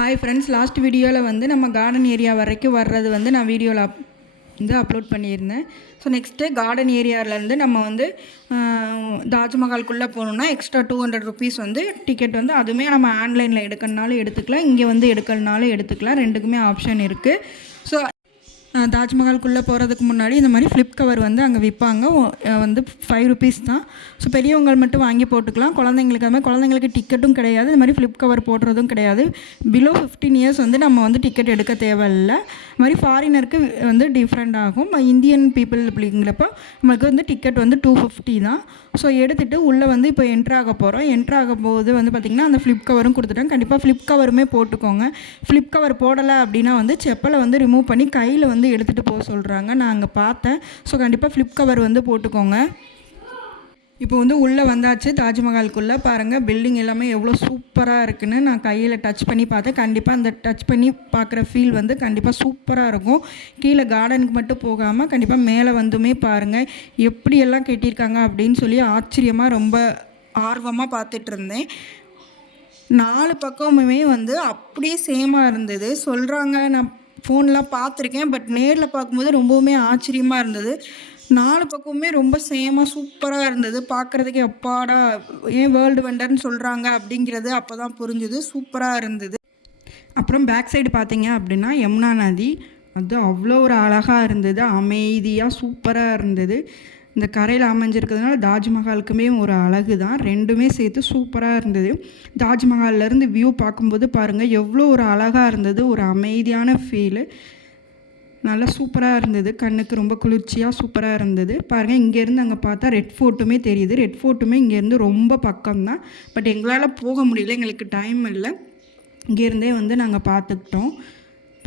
Hi friends, last வீடியோவில் வந்து நம்ம கார்டன் ஏரியா வரைக்கும் வர்றது வந்து நான் வீடியோவில் அப்லோட் பண்ணியிருந்தேன். ஸோ நெக்ஸ்ட்டு கார்டன் ஏரியாவிலேருந்து நம்ம வந்து தாஜ்மஹால்குள்ளே போகணுன்னா எக்ஸ்ட்ரா 200 ருபீஸ் வந்து டிக்கெட் வந்து அதுவுமே நம்ம ஆன்லைனில் எடுக்கணுனாலும் எடுத்துக்கலாம், இங்கே வந்து எடுக்கணுனாலும் எடுத்துக்கலாம். ரெண்டுக்குமே ஆப்ஷன் இருக்குது. ஸோ தாஜ்மஹால்குள்ளே போகிறதுக்கு முன்னாடி இந்த மாதிரி ஃப்ளிப் கவர் வந்து அங்கே விற்பாங்க. வந்து 5 ருபீஸ் தான். ஸோ பெரியவங்க மட்டும் வாங்கி போட்டுக்கலாம். குழந்தைங்களுக்கு அது மாதிரி குழந்தைங்களுக்கு டிக்கெட்டும் கிடையாது, இந்த மாதிரி ஃப்ளிப் கவர் போடுறதும் கிடையாது. பிலோ 15 இயர்ஸ் வந்து நம்ம வந்து டிக்கெட் எடுக்க தேவையில்லை. இது மாதிரி ஃபாரினருக்கு வந்து டிஃப்ரெண்ட் ஆகும். இந்தியன் பீப்புள் அப்படிங்கிறப்போ நம்மளுக்கு வந்து டிக்கெட் வந்து 250 தான். ஸோ எடுத்துகிட்டு உள்ளே வந்து இப்போ என்ட்ராக போகிறோம். என்ட்ராகும் போது வந்து பார்த்திங்கன்னா அந்த ஃப்ளிப் கவரும் கொடுத்துட்டாங்க. கண்டிப்பாக ஃப்ளிப் கவருமே போட்டுக்கோங்க. ஃப்ளிப் கவர் போடலை அப்படின்னா வந்து செப்பலை வந்து ரிமூவ் பண்ணி கையில் வந்து எடுத்துகிட்டு போக சொல்கிறாங்க. நான் அங்கே பார்த்தேன். ஸோ கண்டிப்பாக ஃப்ளிப் கவர் வந்து போட்டுக்கோங்க. இப்போ வந்து உள்ளே வந்தாச்சு. தாஜ்மஹால்குள்ளே பாருங்கள், பில்டிங் எல்லாமே எவ்வளோ சூப்பராக இருக்குன்னு நான் கையில் டச் பண்ணி பார்த்தேன். கண்டிப்பாக அந்த டச் பண்ணி பார்க்குற ஃபீல் வந்து கண்டிப்பாக சூப்பராக இருக்கும். கீழே கார்டனுக்கு மட்டும் போகாமல் கண்டிப்பாக மேலே வந்துமே பாருங்கள் எப்படியெல்லாம் கட்டியிருக்காங்க அப்படின்னு சொல்லி ஆச்சரியமாக ரொம்ப ஆர்வமாக பார்த்துட்டு இருந்தேன். 4 பக்கமுமே வந்து அப்படியே சேமாக இருந்தது சொல்கிறாங்க. நான் ஃபோன்லாம் பார்த்துருக்கேன், பட் நேரில் பார்க்கும்போது ரொம்பவுமே ஆச்சரியமாக இருந்தது. 4 பக்கமுமே ரொம்ப சேமாக சூப்பராக இருந்தது. பார்க்குறதுக்கு எப்பாடா ஏன் வேர்ல்டு வண்டர்னு சொல்கிறாங்க அப்படிங்கிறது அப்போ தான் புரிஞ்சுது. சூப்பராக இருந்தது. அப்புறம் பேக் சைடு பார்த்தீங்க அப்படின்னா யமுனா நதி, அது அவ்வளோ ஒரு அழகாக இருந்தது. அமைதியாக சூப்பராக இருந்தது. இந்த கரையில் அமைஞ்சிருக்கிறதுனால தாஜ்மஹாலுக்குமே ஒரு அழகு தான். ரெண்டுமே சேர்த்து சூப்பராக இருந்தது. தாஜ்மஹால்லேருந்து வியூ பார்க்கும்போது பாருங்கள் எவ்வளோ ஒரு அழகாக இருந்தது. ஒரு அமைதியான ஃபீலு, நல்லா சூப்பராக இருந்தது. கண்ணுக்கு ரொம்ப குளிர்ச்சியாக சூப்பராக இருந்தது. பாருங்கள், இங்கேருந்து அங்கே பார்த்தா ரெட் ஃபோர்ட்டுமே தெரியுது. ரெட் ஃபோர்ட்டுமே இங்கேருந்து ரொம்ப பக்கம்தான், பட் எங்களால் போக முடியல, எங்களுக்கு டைம் இல்லை. இங்கேருந்தே வந்து நாங்கள் பார்த்துக்கிட்டோம்.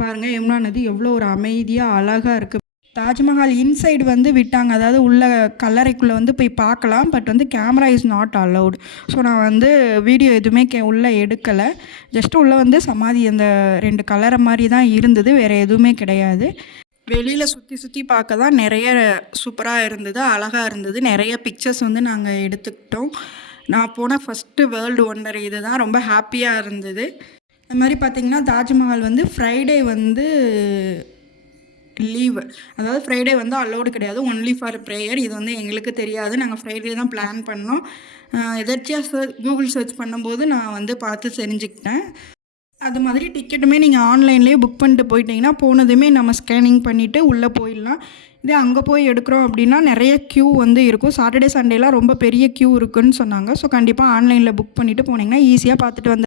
பாருங்கள் யமுனா நதி எவ்வளோ ஒரு அமைதியாக அழகாக இருக்குது. தாஜ்மஹால் இன்சைடு வந்து விட்டாங்க, அதாவது உள்ள கல்லறைக்குள்ளே வந்து போய் பார்க்கலாம், பட் வந்து camera is not allowed. So நான் வந்து வீடியோ எதுவுமே உள்ளே எடுக்கலை. ஜஸ்ட்டு உள்ளே வந்து சமாதி அந்த 2 கல்லறை மாதிரி தான் இருந்தது, வேறு எதுவுமே கிடையாது. வெளியில் சுற்றி சுற்றி பார்க்க தான் நிறைய சூப்பராக இருந்தது, அழகாக இருந்தது. நிறைய பிக்சர்ஸ் வந்து நாங்கள் எடுத்துக்கிட்டோம். நான் போன ஃபஸ்ட்டு வேர்ல்டு ஒண்டர் இது தான். ரொம்ப ஹாப்பியாக இருந்தது. அது மாதிரி பார்த்திங்கன்னா தாஜ்மஹால் வந்து ஃப்ரைடே வந்து லீவு, அதாவது ஃப்ரைடே வந்து அலோடு கிடையாது, ஒன்லி ஃபார் ப்ரேயர். இது வந்து எங்களுக்கு தெரியாது, நாங்கள் ஃப்ரைடே தான் பிளான் பண்ணோம். எதாச்சியாக கூகுள் சர்ச் பண்ணும்போது நான் வந்து பார்த்து தெரிஞ்சுக்கிட்டேன். அது மாதிரி டிக்கெட்டுமே நீங்கள் ஆன்லைன்லேயே புக் பண்ணிட்டு போயிட்டீங்கன்னா போனதுமே நம்ம ஸ்கேனிங் பண்ணிவிட்டு உள்ளே போயிடலாம். இதே அங்கே போய் எடுக்கிறோம் அப்படின்னா நிறைய க்யூ வந்து இருக்கும். சாட்டர்டே சண்டேலாம் ரொம்ப பெரிய க்யூ இருக்குதுன்னு சொன்னாங்க. ஸோ கண்டிப்பாக ஆன்லைனில் புக் பண்ணிவிட்டு போனீங்கன்னா ஈஸியாக பார்த்துட்டு வந்து